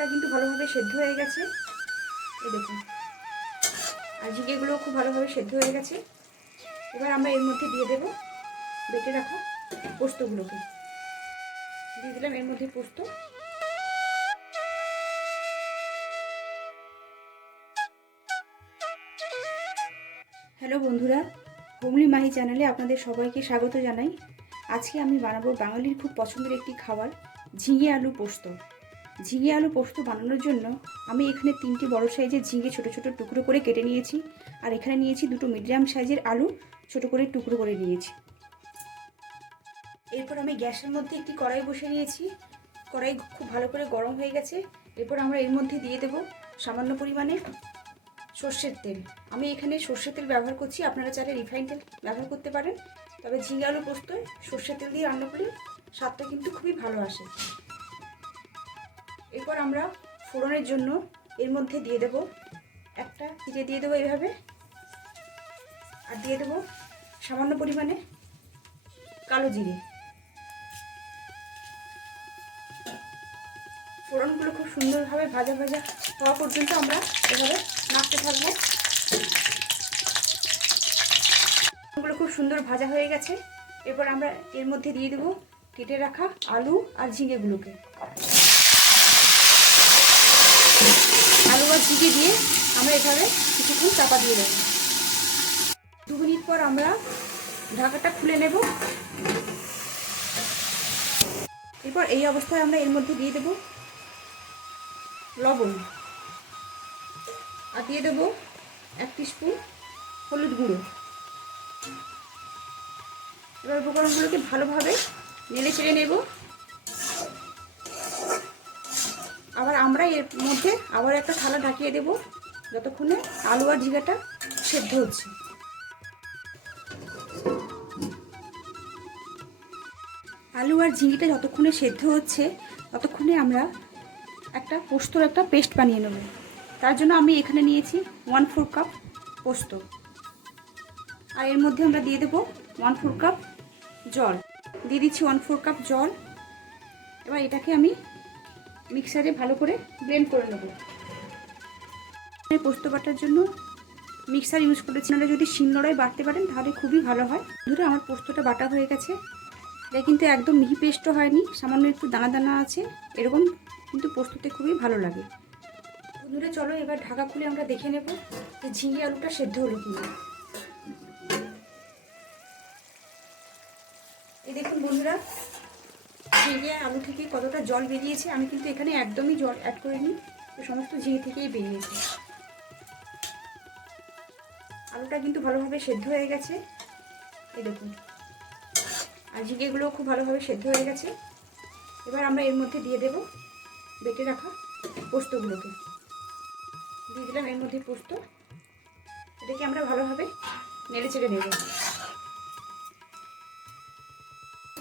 আলুটা কিন্তু ভালোভাবে সেদ্ধ হয়ে গেছে। এই দেখুন। আর ঝিঙেগুলো খুব ভালোভাবে সেদ্ধ হয়ে গেছে। এবার আমরা এর মধ্যে দিয়ে দেব। বেটে রাখা পোস্তগুলোকে। দিয়ে দিলাম এর মধ্যে পোস্ত। হ্যালো বন্ধুরা, হুমলি মাহি চ্যানেলে আপনাদের সবাইকে স্বাগত জানাই। আজকে আমি বানাবো বাঙালির খুব পছন্দের একটি খাবার, ঝিঙে আলু পোস্ত। ঝিঙে আলু পোস্ত বানানোর জন্য আমি এখানে তিনটি বড় সাইজের ঝিঙে ছোট ছোট টুকরো করে কেটে নিয়েছি। আর এখানে নিয়েছি দুটো মিডিয়াম সাইজের আলু ছোট করে টুকরো করে নিয়েছি। এরপর আমি গ্যাসের মধ্যে একটি কড়াই বসে নিয়েছি। কড়াই খুব ভালো করে গরম হয়ে গেছে। এরপর আমরা এর মধ্যে দিয়ে দেব সামান্য পরিমাণে সর্ষের তেল। আমি এখানে সর্ষের তেল ব্যবহার করছি। আপনারা চাইলে রিফাইন তেল ব্যবহার করতে পারেন। তবে ঝিঙে আলু পোস্ত সর্ষের তেল দিয়ে রান্না করলে স্বাদটা কিন্তু খুবই ভালো আসে। এরপর আমরা ফোড়নের জন্য এর মধ্যে দিয়ে দেব একটা জিরে দিয়ে দেবো এইভাবে, আর দিয়ে দেবো সামান্য পরিমাণে কালো জিরে। ফোড়নগুলো খুব সুন্দরভাবে ভাজা ভাজা হওয়া পর্যন্ত আমরা এভাবে নাড়তে থাকব। ফোড়নগুলো খুব সুন্দর ভাজা হয়ে গেছে। এরপর আমরা এর মধ্যে দিয়ে দেবো কেটে রাখা আলু আর ঝিঙেগুলোকে। আর দিয়ে আমরা এভাবে কিছুক্ষণ চাপা দিয়ে দেবো। দু মিনিট পর আমরা ঢাকাটা খুলে নেব। এরপর এই অবস্থায় আমরা এর মধ্যে দিয়ে দেবো লবণ। আর দিয়ে দেবো এক স্পুন হলুদ গুঁড়ো। এবার উপকরণগুলোকে ভালোভাবে নেড়ে চেড়ে নেব। আবার আমরা এর মধ্যে আবার একটা থালা ঢাকিয়ে দেব, যতক্ষণে আলু আর ঝিঙাটা সেদ্ধ হচ্ছে। আলু আর ঝিঙিটা যতক্ষণে সেদ্ধ হচ্ছে, ততক্ষণে আমরা একটা পোস্তর একটা পেস্ট বানিয়ে নেব। তার জন্য আমি এখানে নিয়েছি ওয়ান ফোর কাপ পোস্ত। আর এর মধ্যে আমরা দিয়ে দেবো ওয়ান ফোর কাপ জল। দিয়ে দিচ্ছি ওয়ান ফোর কাপ জল। এবার এটাকে আমি মিক্সারে ভালো করে ব্লেন্ড করে নেব। পোস্ত বাটার জন্য মিক্সার ইউজ করেছি। আপনারা যদি শিলনোড়ায় বাটতে পারেন, তাহলে খুবই ভালো হয়। ধরে আমার পোস্তটা বাটা হয়ে গেছে। এটা কিন্তু একদম মিহি পেস্টও হয়নি, সামান্য একটু দানা দানা আছে, এরকম কিন্তু পোস্ততে খুবই ভালো লাগে। বন্ধুরা, চলো এবার ঢাকা খুলে আমরা দেখে নেব যে ঝিঙে আলুটা সেদ্ধ হলো কিনা এই দেখুন বন্ধুরা ঝিঙে আলু থেকে কতটা জল বেরিয়েছে, আমি কিন্তু এখানে একদমই জল অ্যাড করিনি। তো সমস্ত ঝিঙে থেকেই বেরিয়েছে। আলুটা কিন্তু ভালোভাবে সেদ্ধ হয়ে গেছে। এই দেখুন। আর ঝিঙেগুলো খুব ভালোভাবে সেদ্ধ হয়ে গেছে। এবার আমরা এর মধ্যে দিয়ে দেব বেটে রাখা পোস্তগুলোকে। দিয়ে দিলাম এর মধ্যে পোস্ত। এটাকে আমরা ভালোভাবে নেড়ে চেড়ে নেব।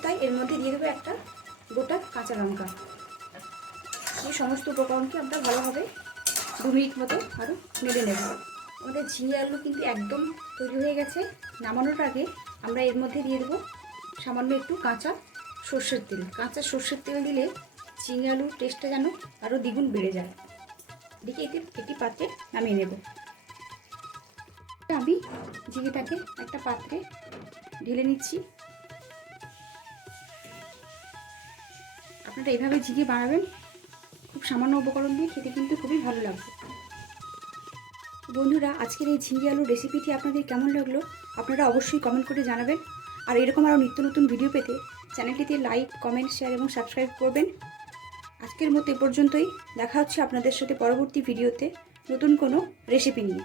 তাই এর মধ্যে দিয়ে দেবো একটা কাঁচা লঙ্কা। এই সমস্ত উপকরণকে আমরা ভালোভাবে দু মিনিট মতো আরও নেড়ে নেব। আমাদের ঝিঙে আলু কিন্তু একদম তৈরি হয়ে গেছে। নামানোর আগে আমরা এর মধ্যে দিয়ে দেবো সামান্য একটু কাঁচা সর্ষের তেল। কাঁচা সর্ষের তেল দিলে চিংড়ি আলুর টেস্টটা যেন আরও দ্বিগুণ বেড়ে যায়। এদিকে এতে একটি পাত্রে নামিয়ে নেব। আমি ঝিঙেটাকে একটা পাত্রে ঢেলে নিচ্ছি। আপনারা এইভাবে ঝিঙে বানাবেন খুব সামান্য উপকরণ দিয়ে খেতে কিন্তু খুবই ভালো লাগবে। বন্ধুরা, আজকের এই ঝিঙে আলুর রেসিপিটি আপনাদের কেমন লাগল আপনারা অবশ্যই কমেন্ট করে জানাবেন। আর এরকম আরও নিত্য নতুন ভিডিও পেতে চ্যানেলটিতে লাইক কমেন্ট শেয়ার এবং সাবস্ক্রাইব করবেন। আজকের মতো এ পর্যন্তই। দেখা হচ্ছে আপনাদের সাথে পরবর্তী ভিডিওতে নতুন কোনো রেসিপি নিয়ে।